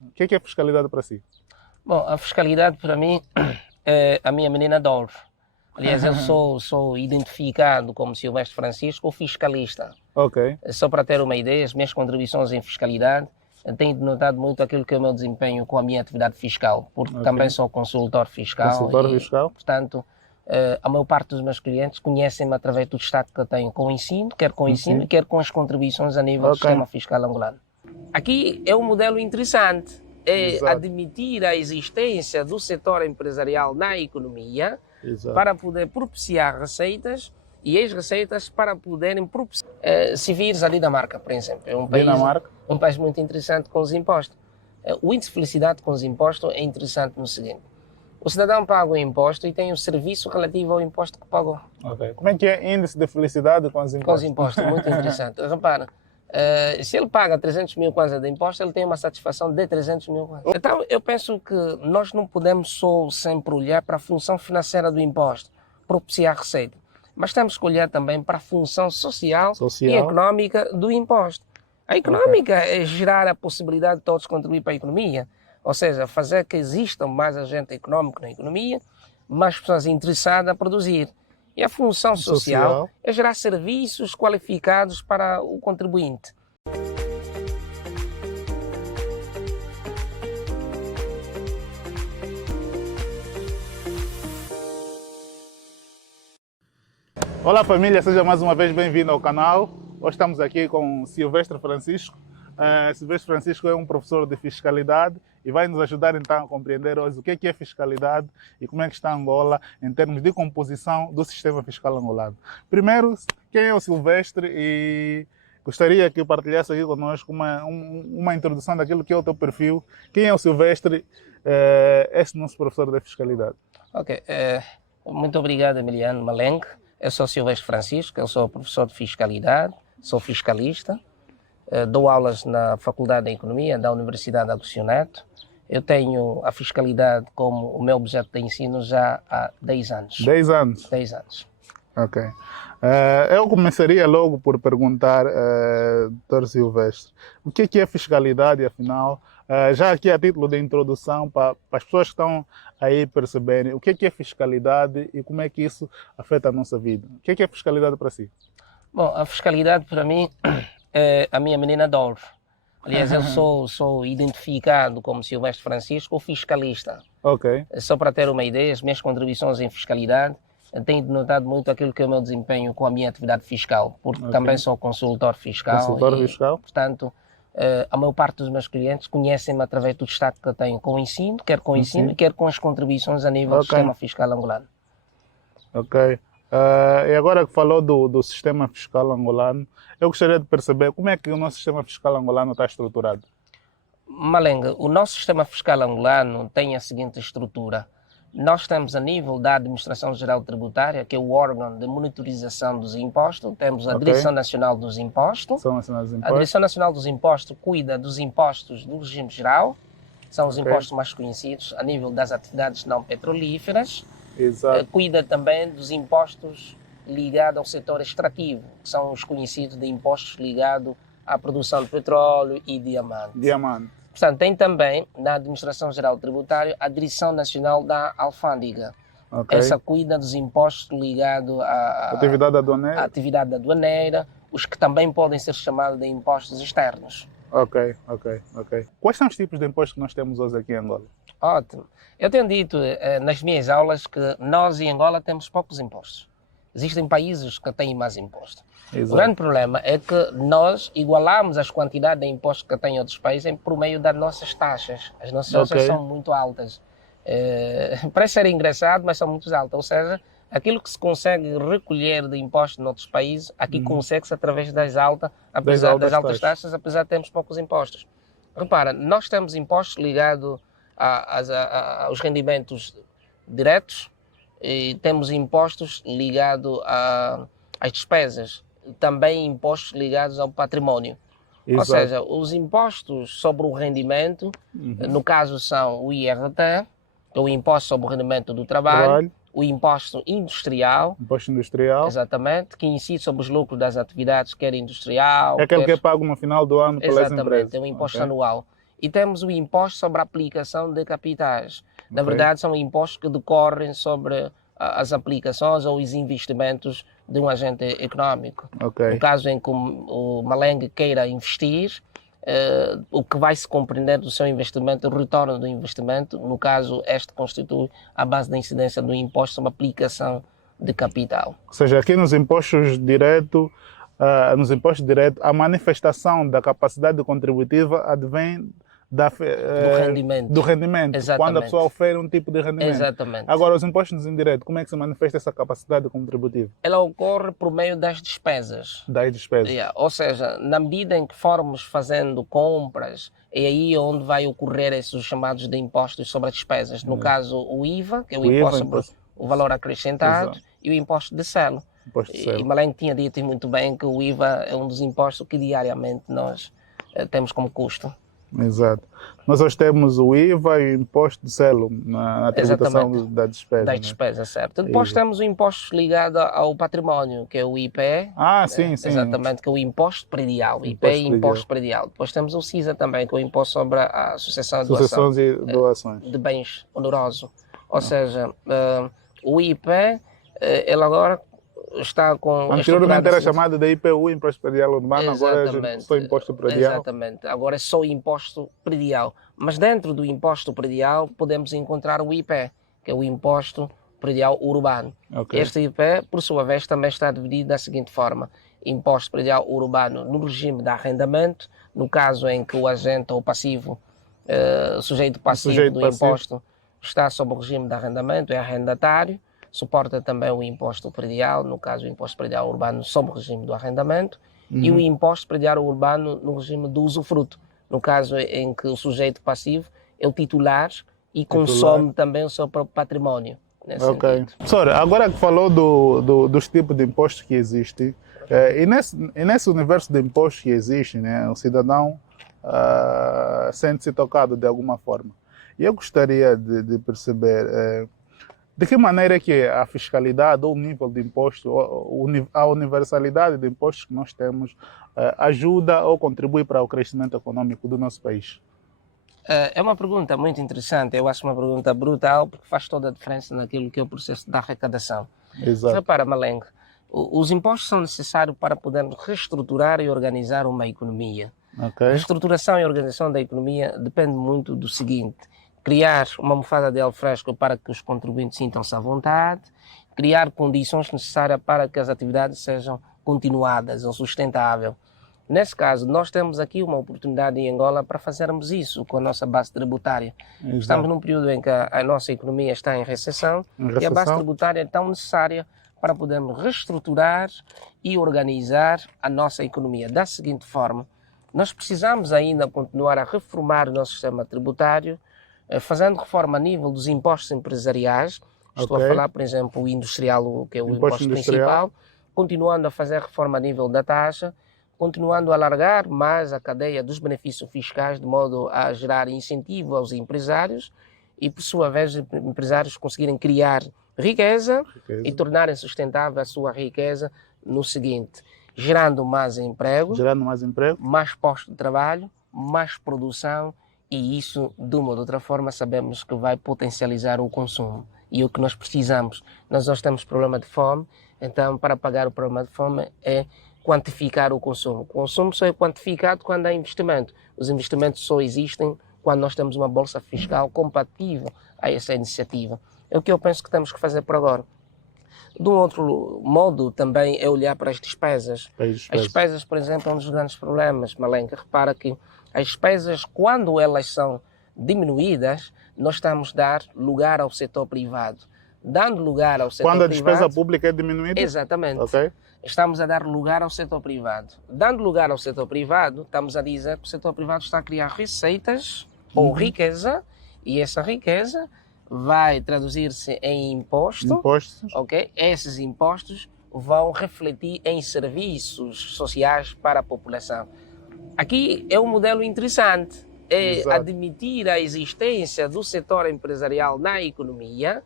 O que é fiscalidade para si? Bom, a fiscalidade para mim é a minha menina de ouro. Aliás, eu sou identificado como Silvestre Francisco, o fiscalista. Ok, Só para ter uma ideia, as minhas contribuições em fiscalidade têm denotado muito aquilo que é o meu desempenho com a minha atividade fiscal, porque também ok. sou consultor fiscal Consultor e, fiscal? portanto, a maior parte dos meus clientes conhecem-me através do destaque que eu tenho com o ensino, quer com o ensino, Sim. quer com as contribuições a nível do Ok, sistema fiscal angolano. Aqui é um modelo interessante, é exato, admitir a existência do setor empresarial na economia exato. para poder propiciar receitas e as receitas para poderem propiciar. Se vires a Dinamarca, por exemplo, é Dinamarca? um país muito interessante com os impostos. O índice de felicidade com os impostos é interessante no seguinte: o cidadão paga o imposto e tem o serviço relativo ao imposto que pagou. Ok. Como é que é índice de felicidade com os Com os impostos? impostos, muito interessante. Repara, se ele paga 300 mil kwanza de imposto, ele tem uma satisfação de 300 mil kwanza. Então, eu penso que nós não podemos só sempre olhar para a função financeira do imposto, propiciar receita, mas temos que olhar também para a função social e Social? económica do imposto. A Ok. económica é gerar a possibilidade de todos contribuir para a economia, ou seja, fazer que existam mais agente económico na economia, mais pessoas interessadas a produzir. E a função social Social? é gerar serviços qualificados para o contribuinte. Olá família, seja mais uma vez bem-vindo ao canal. Hoje estamos aqui com Silvestre Francisco. Silvestre Francisco é um professor de fiscalidade e vai nos ajudar então a compreender hoje o que é fiscalidade e como é que está Angola em termos de composição do sistema fiscal angolano. Primeiro, quem é o Silvestre e gostaria que partilhasse aqui conosco uma introdução daquilo que é o teu perfil. Quem é o Silvestre, esse nosso professor de fiscalidade? Ok, muito obrigado, Emiliano Malenque. Eu sou Silvestre Francisco, eu sou professor de fiscalidade, sou fiscalista, dou aulas na Faculdade de Economia da Universidade Agostinho Neto. Eu tenho a fiscalidade como o meu objeto de ensino já há 10 anos. 10 anos. 10 anos. Ok. Eu começaria logo por perguntar, Dr. Silvestre, o que é fiscalidade, afinal? Já aqui a título de introdução, para as pessoas que estão aí perceberem o que é fiscalidade e como é que isso afeta a nossa vida. O que é fiscalidade para si? Bom, a fiscalidade para mim é a minha menina de ouro. Aliás, eu sou identificado como Silvestre Francisco, o fiscalista. Ok, Só para ter uma ideia, as minhas contribuições em fiscalidade têm denotado muito aquilo que é o meu desempenho com a minha atividade fiscal, porque ok. também sou consultor fiscal Consultor e, fiscal? portanto, a maior parte dos meus clientes conhecem-me através do destaque que eu tenho com o ensino, quer com o ensino, quer com as contribuições a nível do Ok, sistema fiscal angolano. ok. E agora que falou do sistema fiscal angolano, eu gostaria de perceber como é que o nosso sistema fiscal angolano está estruturado. Malenga, o nosso sistema fiscal angolano tem a seguinte estrutura. Nós temos a nível da Administração Geral Tributária, que é o órgão de monitorização dos impostos, temos a Ok? Direção Nacional dos Impostos. São assinados A impostos? Direção Nacional dos Impostos cuida dos impostos do regime geral, são os Ok. impostos mais conhecidos a nível das atividades não petrolíferas. Exato. Cuida também dos impostos ligados ao setor extrativo, que são os conhecidos de impostos ligados à produção de petróleo e diamante. Diamante. Portanto, tem também na Administração Geral Tributária a Direção Nacional da Alfândega. Ok. Essa cuida dos impostos ligados à Atividade aduaneira? atividade aduaneira, os que também podem ser chamados de impostos externos. Ok, ok, ok. Quais são os tipos de impostos que nós temos hoje aqui em Angola? Ótimo. Eu tenho dito nas minhas aulas que nós em Angola temos poucos impostos. Existem países que têm mais impostos. Exato. O grande problema é que nós igualamos as quantidades de impostos que têm outros países por meio das nossas taxas. As nossas taxas são muito altas. Parece ser engraçado, mas são muito altas. Ou seja, aquilo que se consegue recolher de impostos noutros países, aqui consegue-se através das altas taxas, apesar de termos poucos impostos. Repara, nós temos impostos ligados aos rendimentos diretos e temos impostos ligados às despesas, também impostos ligados ao património. Exato. Ou seja, os impostos sobre o rendimento, no caso são o IRT, que é o Imposto sobre o Rendimento do Trabalho, o Imposto Industrial, Imposto industrial. Exatamente, que incide sobre os lucros das atividades, quer industrial... É aquele que é pago no final do ano pelas empresas. Exatamente, é um imposto anual. e temos o imposto sobre a aplicação de capitais. Na verdade, são impostos que decorrem sobre as aplicações ou os investimentos de um agente econômico. No caso em que o Maleng queira investir, o que vai se compreender do seu investimento, o retorno do investimento, no caso, este constitui a base da incidência do imposto sobre a aplicação de capital. Ou seja, aqui nos impostos diretos, a manifestação da capacidade contributiva advém do rendimento, Exatamente. Quando a pessoa oferece um tipo de rendimento. Exatamente. Agora, os impostos indiretos, como é que se manifesta essa capacidade contributiva? Ela ocorre por meio das despesas. Das despesas. Ou seja, na medida em que formos fazendo compras, é aí onde vai ocorrer esses chamados de impostos sobre as despesas. No caso, o IVA, que é o imposto sobre o valor acrescentado, Exato. E o imposto de selo. E Maleng tinha dito muito bem que o IVA é um dos impostos que diariamente nós temos como custo. Exato. Nós hoje temos o IVA e o imposto de selo na tributação da despesa. Das despesas, certo. Depois temos o imposto ligado ao património, que é o IPE. Sim. Exatamente, que é o imposto predial. IPE e imposto predial. Depois temos o CISA também, que é o imposto sobre a sucessão e doações de bens onerosos. Ou seja, o IPE, ele agora está com... Anteriormente era chamado de IPU, Imposto Predial Urbano, agora é só Imposto Predial. Exatamente, agora é só Imposto Predial. Mas dentro do Imposto Predial podemos encontrar o IPE, que é o Imposto Predial Urbano. Este IPE, por sua vez, também está dividido da seguinte forma: Imposto Predial Urbano no regime de arrendamento, no caso em que o agente ou passivo, sujeito passivo do imposto, está sob o regime de arrendamento, é arrendatário. Suporta também o imposto predial, no caso o imposto predial urbano sob o regime do arrendamento, e o imposto predial urbano no regime do usufruto, no caso em que o sujeito passivo é o titular e consome também o seu próprio património. Professor, agora que falou dos tipos de impostos que existem, e nesse universo de impostos que existe, né, o cidadão sente-se tocado de alguma forma. E eu gostaria de perceber de que maneira é que a fiscalidade ou o nível de imposto, a universalidade de impostos que nós temos ajuda ou contribui para o crescimento econômico do nosso país? É uma pergunta muito interessante, eu acho uma pergunta brutal, porque faz toda a diferença naquilo que é o processo da arrecadação. Exato. Repara, Maleng, os impostos são necessários para podermos reestruturar e organizar uma economia. A reestruturação e organização da economia depende muito do seguinte: criar uma almofada de alfresco para que os contribuintes sintam-se à vontade, criar condições necessárias para que as atividades sejam continuadas ou sustentáveis. Nesse caso, nós temos aqui uma oportunidade em Angola para fazermos isso com a nossa base tributária. Exato. Estamos num período em que a nossa economia está em recessão e a base tributária é tão necessária para podermos reestruturar e organizar a nossa economia. Da seguinte forma, nós precisamos ainda continuar a reformar o nosso sistema tributário, fazendo reforma a nível dos impostos empresariais. Estou a falar, por exemplo, o industrial, que é o imposto principal, continuando a fazer reforma a nível da taxa, continuando a alargar mais a cadeia dos benefícios fiscais, de modo a gerar incentivo aos empresários e, por sua vez, os empresários conseguirem criar riqueza e tornarem sustentável a sua riqueza no seguinte: gerando mais emprego, mais postos de trabalho, mais produção. E isso, de uma ou de outra forma, sabemos que vai potencializar o consumo. E o que nós precisamos, nós hoje temos problema de fome, então para pagar o problema de fome é quantificar o consumo. O consumo só é quantificado quando há investimento. Os investimentos só existem quando nós temos uma bolsa fiscal compatível a essa iniciativa. É o que eu penso que temos que fazer por agora. De um outro modo também é olhar para as despesas. As despesas, por exemplo, é um dos grandes problemas, Maleng. Repara que as despesas, quando elas são diminuídas, nós estamos a dar lugar ao setor privado. Dando lugar ao setor privado... Quando a despesa pública é diminuída? Exatamente. Estamos a dar lugar ao setor privado. Dando lugar ao setor privado, estamos a dizer que o setor privado está a criar receitas ou riqueza, e essa riqueza vai traduzir-se em impostos. Esses impostos vão refletir em serviços sociais para a população. Aqui é um modelo interessante, admitir a existência do setor empresarial na economia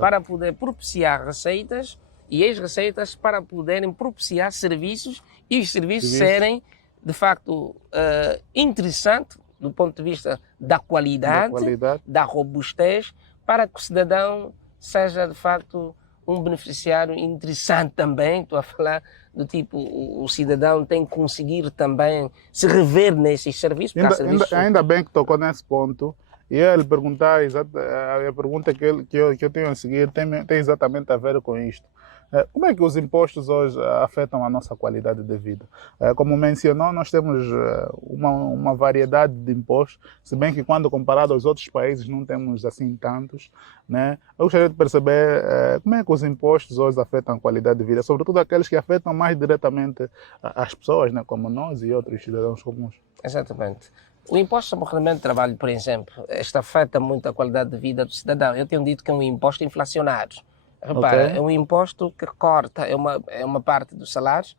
para poder propiciar receitas e as receitas para poderem propiciar serviços e os serviços serem, de facto, interessantes do ponto de vista da qualidade, da robustez, para que o cidadão seja de facto um beneficiário interessante também. Estou a falar do tipo, o cidadão tem que conseguir também se rever nesses serviços. Ainda bem que tocou nesse ponto. E ele perguntar, a pergunta que eu tenho a seguir tem exatamente a ver com isto. Como é que os impostos hoje afetam a nossa qualidade de vida? Como mencionou, nós temos uma variedade de impostos, se bem que quando comparado aos outros países não temos assim tantos, né? Eu gostaria de perceber como é que os impostos hoje afetam a qualidade de vida, sobretudo aqueles que afetam mais diretamente as pessoas, né? Como nós e outros cidadãos comuns. Exatamente. O imposto sobre o rendimento de trabalho, por exemplo, afeta muito a qualidade de vida do cidadão. Eu tenho dito que é um imposto inflacionário. Repara, é um imposto que corta, é uma parte dos salários,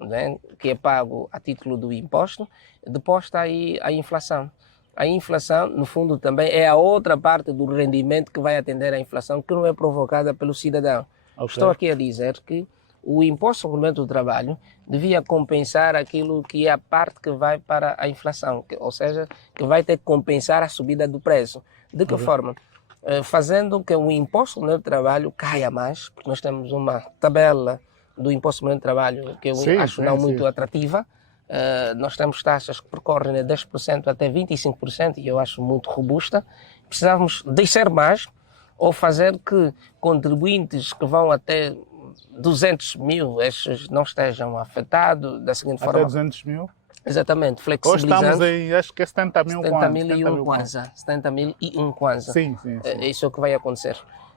né, que é pago a título do imposto, depois está aí a inflação. A inflação, no fundo, também é a outra parte do rendimento que vai atender à inflação, que não é provocada pelo cidadão. Estou aqui a dizer que o imposto sobre o rendimento do trabalho devia compensar aquilo que é a parte que vai para a inflação, ou seja, que vai ter que compensar a subida do preço. De que forma? Fazendo que o imposto sobre o trabalho caia mais, porque nós temos uma tabela do imposto sobre o trabalho que eu acho não muito atrativa. Nós temos taxas que percorrem de 10% até 25%, e eu acho muito robusta. Precisávamos descer mais, ou fazer que contribuintes que vão até 200 mil, estes não estejam afetados da seguinte forma. Até 200 mil? Exatamente, flexibilizando. Hoje estamos em, acho que é 70 mil 70 mil e um kwanza. 70 mil e um kwanza. Sim. Isso é o que vai acontecer.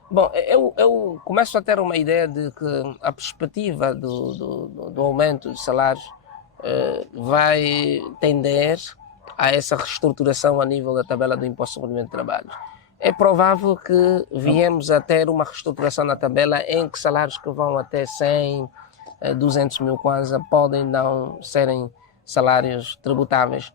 Bom, eu começo a ter uma ideia de que a perspectiva do aumento de salários vai tender a essa reestruturação a nível da tabela do imposto sobre o rendimento de trabalho. É provável que viemos a ter uma reestruturação na tabela em que salários que vão até 100, 200 mil kwanza podem não serem salários tributáveis.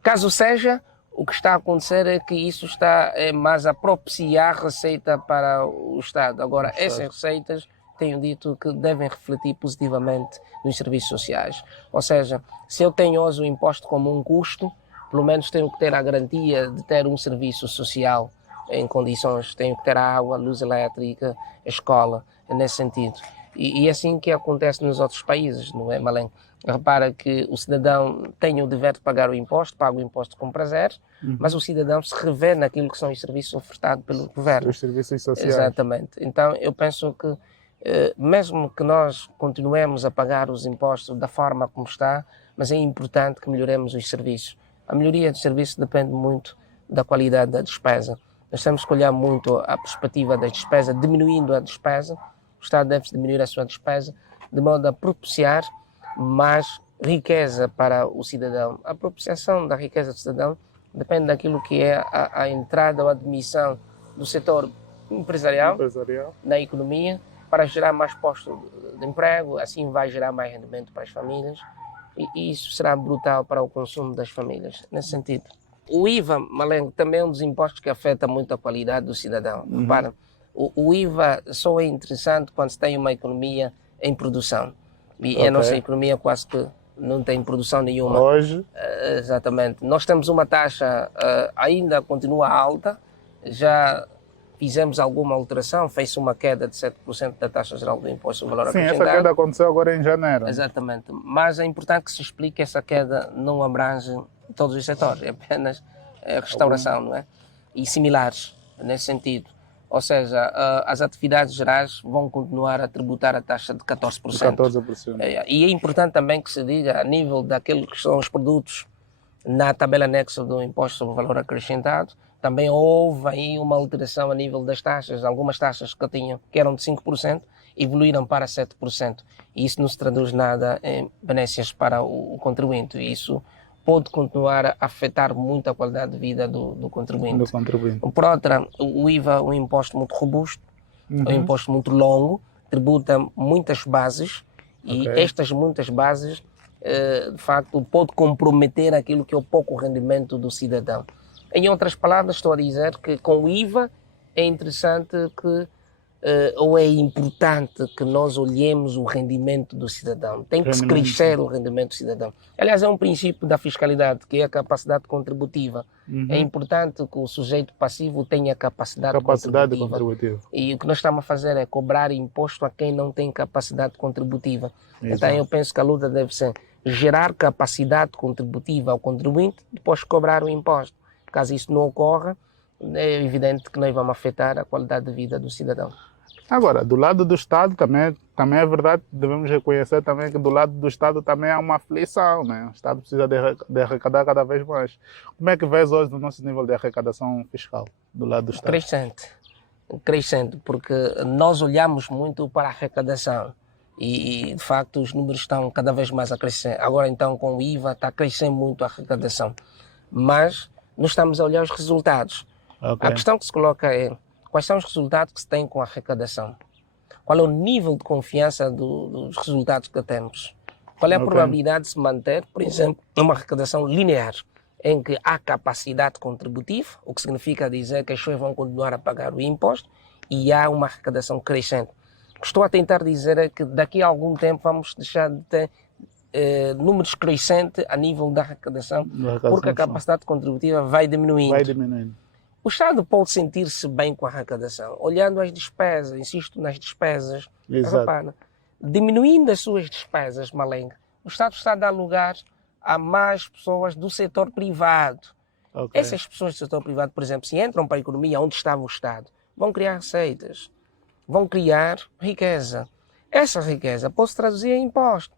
Caso seja, o que está a acontecer é que isso está mais a propiciar receita para o Estado. Agora, essas receitas, tenho dito que devem refletir positivamente nos serviços sociais. Ou seja, se eu tenho hoje o imposto como um custo, pelo menos tenho que ter a garantia de ter um serviço social em condições, tenho que ter a água, a luz elétrica, a escola, nesse sentido. E é assim que acontece nos outros países, não é, Malém? Repara que o cidadão tem o dever de pagar o imposto, paga o imposto com prazer, mas o cidadão se revê naquilo que são os serviços ofertados pelo governo. Os serviços sociais. Exatamente. Então, eu penso que, mesmo que nós continuemos a pagar os impostos da forma como está, mas é importante que melhoremos os serviços. A melhoria dos serviços depende muito da qualidade da despesa. Nós temos que olhar muito a perspectiva da despesa, diminuindo a despesa. O Estado deve diminuir a sua despesa de modo a propiciar mais riqueza para o cidadão. A propiciação da riqueza do cidadão depende daquilo que é a entrada ou a admissão do setor empresarial na economia, para gerar mais postos de emprego, assim vai gerar mais rendimento para as famílias, e isso será brutal para o consumo das famílias, nesse sentido. O IVA, Malengo, também é um dos impostos que afeta muito a qualidade do cidadão. Repara, o IVA só é interessante quando se tem uma economia em produção. E a nossa economia quase que não tem produção nenhuma. Hoje? Exatamente. Nós temos uma taxa, ainda continua alta, já fizemos alguma alteração, fez-se uma queda de 7% da taxa geral do imposto sobre o valor acrescentado. Sim, essa queda aconteceu agora em janeiro. Exatamente. Mas é importante que se explique que essa queda não abrange todos os setores, é apenas a restauração, não é? E similares, nesse sentido. Ou seja, as atividades gerais vão continuar a tributar a taxa de 14%. 14%. E é importante também que se diga, a nível daqueles que são os produtos na tabela anexa do imposto sobre o valor acrescentado, também houve aí uma alteração a nível das taxas. Algumas taxas que eram de 5% evoluíram para 7%. E isso não se traduz nada em benécias para o contribuinte. E isso pode continuar a afetar muito a qualidade de vida do contribuinte. Por outra, o IVA é um imposto muito robusto, é um imposto muito longo, tributa muitas bases, e estas muitas bases, de facto, pode comprometer aquilo que é o pouco rendimento do cidadão. Em outras palavras, estou a dizer que com o IVA é interessante que ou é importante que nós olhemos o rendimento do cidadão? Tem que se crescer o rendimento do cidadão. Aliás, é um princípio da fiscalidade, que é a capacidade contributiva. É importante que o sujeito passivo tenha capacidade contributiva. E o que nós estamos a fazer é cobrar imposto a quem não tem capacidade contributiva. Exato. Então eu penso que a luta deve ser gerar capacidade contributiva ao contribuinte, depois cobrar o imposto. Caso isso não ocorra, é evidente que nós vamos afetar a qualidade de vida do cidadão. Agora, do lado do Estado também é verdade, devemos reconhecer também que do lado do Estado também há uma aflição, né? O Estado precisa de arrecadar cada vez mais. Como é que vês hoje o nosso nível de arrecadação fiscal do lado do Estado? Crescente, porque nós olhamos muito para a arrecadação e de facto os números estão cada vez mais a crescer. Agora então com o IVA está a crescer muito a arrecadação, mas não estamos a olhar os resultados. Okay. A questão que se coloca é: quais são os resultados que se tem com a arrecadação? Qual é o nível de confiança dos resultados que temos? Qual é a probabilidade de se manter, por exemplo, uma arrecadação linear, em que há capacidade contributiva, o que significa dizer que as pessoas vão continuar a pagar o imposto, e há uma arrecadação crescente. O que estou a tentar dizer é que daqui a algum tempo vamos deixar de ter números crescentes a nível da arrecadação, porque a capacidade contributiva vai diminuindo. O Estado pode sentir-se bem com a arrecadação, olhando as despesas, insisto nas despesas. Repara, diminuindo as suas despesas, Malenga, o Estado está a dar lugar a mais pessoas do setor privado. Essas pessoas do setor privado, por exemplo, se entram para a economia onde estava o Estado, vão criar receitas, vão criar riqueza. Essa riqueza pode se traduzir em imposto.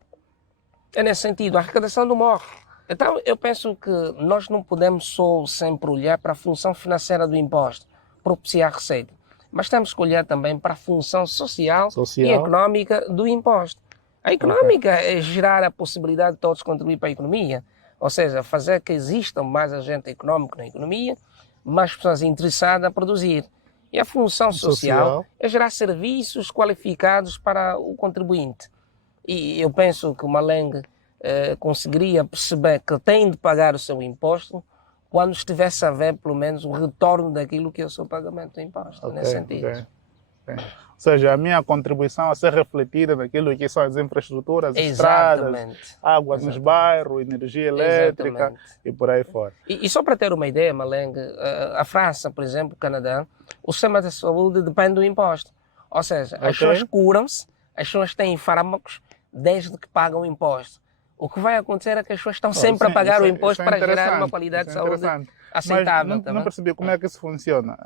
É nesse sentido, a arrecadação não morre. Então, eu penso que nós não podemos só sempre olhar para a função financeira do imposto, propiciar receita, mas temos que olhar também para a função social e económica do imposto. A económica é gerar a possibilidade de todos contribuir para a economia, ou seja, fazer que existam mais agente económico na economia, mais pessoas interessadas a produzir. E a função social é gerar serviços qualificados para o contribuinte. E eu penso que o Malenga conseguiria perceber que tem de pagar o seu imposto quando estivesse a ver, pelo menos, o retorno daquilo que é o seu pagamento de imposto, nesse sentido. Ou seja, a minha contribuição a ser refletida naquilo que são as infraestruturas, estradas, água nos bairros, energia elétrica e por aí fora. E só para ter uma ideia, Malenga, a França, por exemplo, o Canadá, o sistema de saúde depende do imposto. Ou seja, as pessoas curam-se, as pessoas têm fármacos desde que pagam o imposto. O que vai acontecer é que as pessoas estão sempre a pagar o imposto para gerar uma qualidade de saúde aceitável. Mas não percebi como é que isso funciona.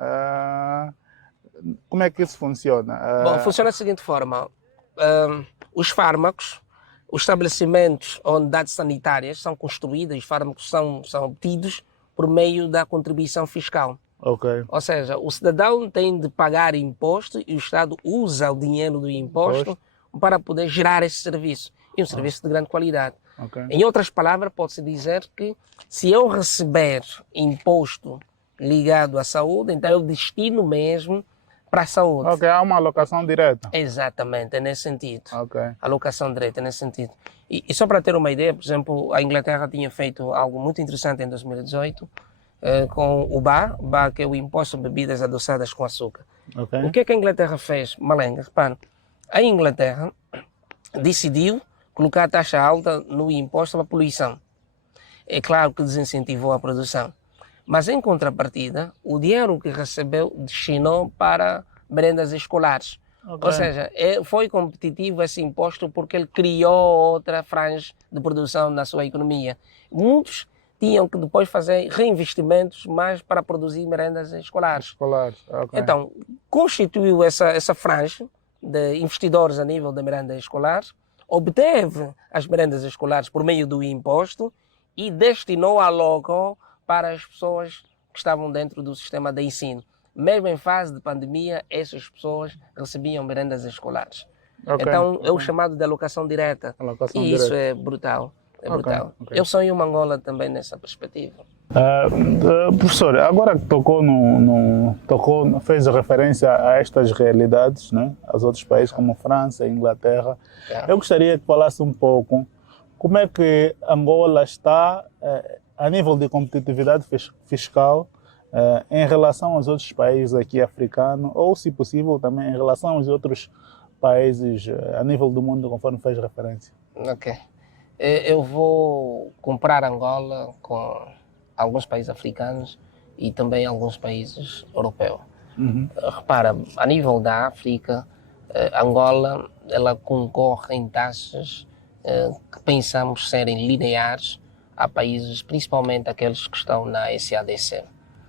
Como é que isso funciona? Bom, funciona da seguinte forma. Os fármacos, os estabelecimentos onde dados sanitárias são construídos, os fármacos são obtidos por meio da contribuição fiscal. Ou seja, o cidadão tem de pagar imposto e o Estado usa o dinheiro do imposto para poder gerar esse serviço. E um serviço de grande qualidade. Em outras palavras, pode-se dizer que se eu receber imposto ligado à saúde, então eu destino mesmo para a saúde. Há uma alocação direta. Exatamente, é nesse sentido. Alocação direta, é nesse sentido. E só para ter uma ideia, por exemplo, a Inglaterra tinha feito algo muito interessante em 2018 com o BA, que é o Imposto sobre Bebidas Adoçadas com Açúcar. O que é que a Inglaterra fez? Malenga, repara, a Inglaterra decidiu colocar a taxa alta no imposto sobre a poluição. É claro que desincentivou a produção. Mas, em contrapartida, o dinheiro que recebeu destinou para merendas escolares. Ou seja, foi competitivo esse imposto porque ele criou outra franja de produção na sua economia. Muitos tinham que depois fazer reinvestimentos mais para produzir merendas escolares. Então, constituiu essa franja de investidores a nível da merenda escolar, obteve as merendas escolares por meio do imposto e destinou-a logo para as pessoas que estavam dentro do sistema de ensino. Mesmo em fase de pandemia, essas pessoas recebiam merendas escolares. Então, é o chamado de alocação direta. Isso é brutal. Eu sonho uma Angola também nessa perspectiva. Professor, agora que fez referência a estas realidades, né, aos outros países como França e Inglaterra, eu gostaria que falasse um pouco como é que Angola está a nível de competitividade fiscal em relação aos outros países aqui africanos, ou se possível também em relação aos outros países a nível do mundo, conforme fez referência. Ok. Eu vou comparar Angola com alguns países africanos e também alguns países europeus. Repara, a nível da África, Angola ela concorre em taxas que pensamos serem lineares a países, principalmente aqueles que estão na SADC.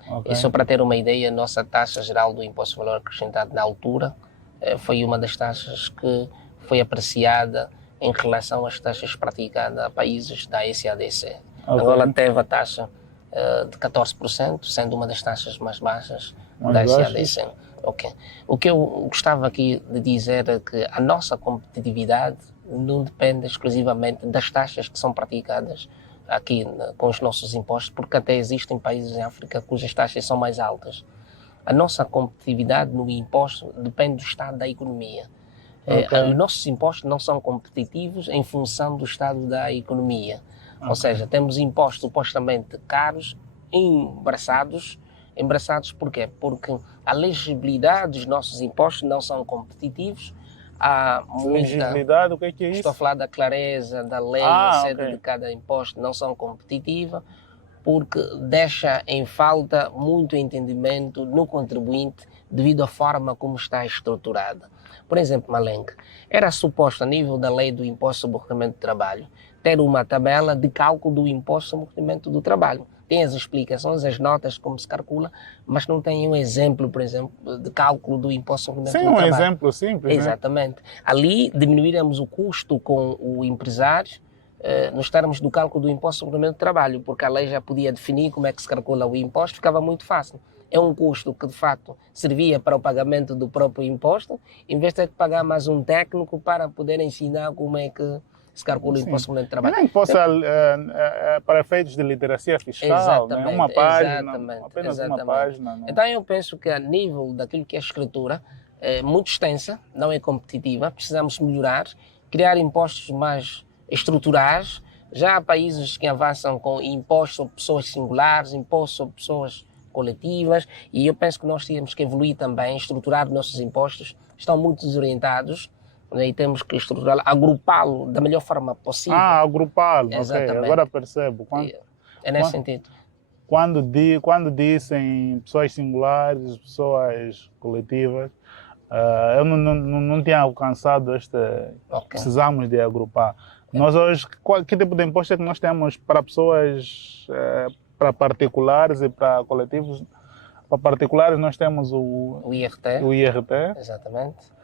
Okay. E só para ter uma ideia, a nossa taxa geral do Imposto de Valor Acrescentado na altura foi uma das taxas que foi apreciada em relação às taxas praticadas a países da SADC. Okay. Angola teve a taxa de 14%, sendo uma das taxas mais baixas da SADC. Okay. O que eu gostava aqui de dizer é que a nossa competitividade não depende exclusivamente das taxas que são praticadas aqui com os nossos impostos, porque até existem países em África cujas taxas são mais altas. A nossa competitividade no imposto depende do estado da economia. Okay. Os nossos impostos não são competitivos em função do estado da economia. Okay. Ou seja, temos impostos supostamente caros, embaraçados porquê? Porque a legibilidade dos nossos impostos não são competitivos. Há legibilidade, o que é isso? Estou a falar da clareza, da lei, sede de cada imposto, não são competitivas, porque deixa em falta muito entendimento no contribuinte devido à forma como está estruturada. Por exemplo, Malenque, era suposto a nível da lei do imposto sobre o rendimento do trabalho ter uma tabela de cálculo do imposto sobre o rendimento do trabalho. Tem as explicações, as notas, como se calcula, mas não tem um exemplo, por exemplo, de cálculo do imposto sobre o rendimento do trabalho. Sim, um exemplo simples. Exatamente. Né? Ali diminuiremos o custo com o empresário nos termos do cálculo do imposto sobre o rendimento do trabalho, porque a lei já podia definir como é que se calcula o imposto, ficava muito fácil. É um custo que, de facto, servia para o pagamento do próprio imposto, em vez de ter que pagar mais um técnico para poder ensinar como é que se calcula o imposto sobre o trabalho. Nem que fosse para efeitos de literacia fiscal, né? Uma página, apenas uma página. Não. Então eu penso que a nível daquilo que é a escritura, é muito extensa, não é competitiva, precisamos melhorar, criar impostos mais estruturais. Já há países que avançam com impostos sobre pessoas singulares, impostos sobre pessoas coletivas, e eu penso que nós temos que evoluir também, estruturar os nossos impostos, estão muito desorientados, e temos que estruturá-lo, agrupá-lo da melhor forma possível. Agrupá-lo, ok, agora percebo. É nesse sentido. Quando dizem pessoas singulares, pessoas coletivas, eu não tinha alcançado precisamos de agrupar. Nós hoje, que tipo de imposto é que nós temos para pessoas, para particulares e para coletivos? Para particulares nós temos o IRT. Exatamente.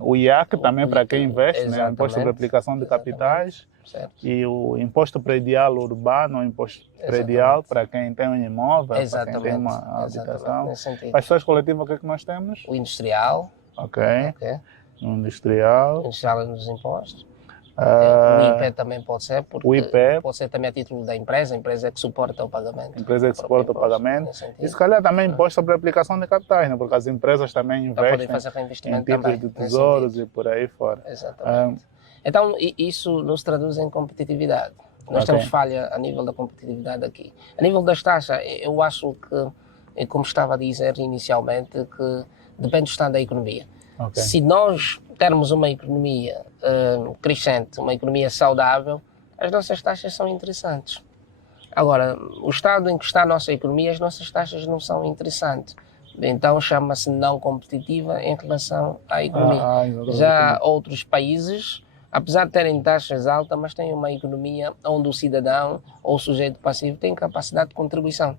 O IAC também para quem investe, né? O Imposto sobre Aplicação de Capitais. Certo. E o Imposto Predial Urbano, o Imposto Predial para quem tem um imóvel, para quem tem uma habitação. Para as pessoas coletivas, o que é que nós temos? O industrial. Ok. O industrial. O industrial nos impostos. O IP também pode ser, porque o IP pode ser também a título da empresa, a empresa que suporta o pagamento. A empresa que suporta o pagamento. E se calhar também imposto sobre a aplicação de capitais, né? Porque as empresas também investem em títulos de tesouros e por aí fora. Exatamente. Então, isso nos traduz em competitividade. Nós temos falha a nível da competitividade aqui. A nível das taxas, eu acho que, como estava a dizer inicialmente, que depende do estado da economia. Se nós termos uma economia crescente, uma economia saudável, as nossas taxas são interessantes. Agora, o estado em que está a nossa economia, as nossas taxas não são interessantes. Então chama-se não competitiva em relação à economia. Já outros países, apesar de terem taxas altas, mas têm uma economia onde o cidadão ou o sujeito passivo tem capacidade de contribuição.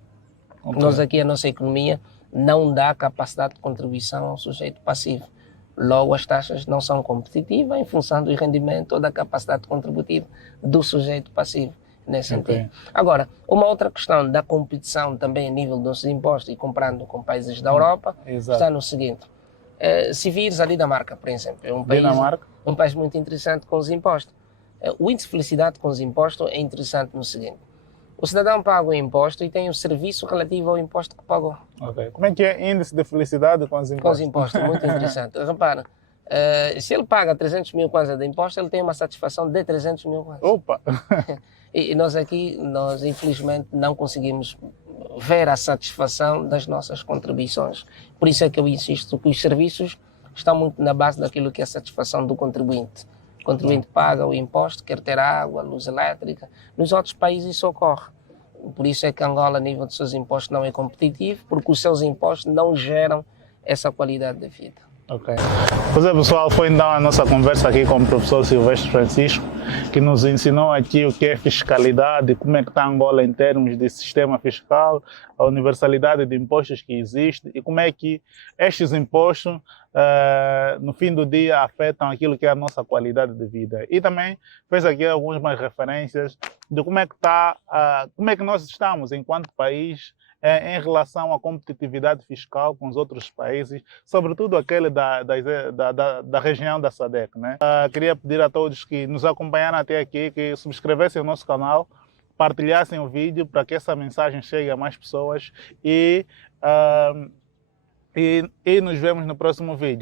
Nós aqui, a nossa economia não dá capacidade de contribuição ao sujeito passivo. Logo, as taxas não são competitivas em função do rendimento ou da capacidade contributiva do sujeito passivo, nesse sentido. Agora, uma outra questão da competição também a nível dos impostos e comparando com países da Europa, está no seguinte. Se vires a Dinamarca, por exemplo, é um país muito interessante com os impostos. O índice de felicidade com os impostos é interessante no seguinte. O cidadão paga o imposto e tem o serviço relativo ao imposto que pagou. Como é que é índice de felicidade com os impostos? Com os impostos, muito interessante. Repara, se ele paga 300 mil kwanza de imposto, ele tem uma satisfação de 300 mil kwanza. Opa! E nós aqui, infelizmente, não conseguimos ver a satisfação das nossas contribuições. Por isso é que eu insisto que os serviços estão muito na base daquilo que é a satisfação do contribuinte. O contribuinte paga o imposto, quer ter água, luz elétrica. Nos outros países isso ocorre. Por isso é que Angola, a nível dos seus impostos, não é competitivo, porque os seus impostos não geram essa qualidade de vida. Ok. Pois é, pessoal, foi então a nossa conversa aqui com o professor Silvestre Francisco, que nos ensinou aqui o que é fiscalidade, como é que está Angola em termos de sistema fiscal, a universalidade de impostos que existe e como é que estes impostos, no fim do dia, afetam aquilo que é a nossa qualidade de vida. E também fez aqui algumas referências de como é que está, como é que nós estamos enquanto país em relação à competitividade fiscal com os outros países, sobretudo aquele da região da SADC, né? Queria pedir a todos que nos acompanharam até aqui, que subscrevessem o nosso canal, partilhassem o vídeo para que essa mensagem chegue a mais pessoas e nos vemos no próximo vídeo.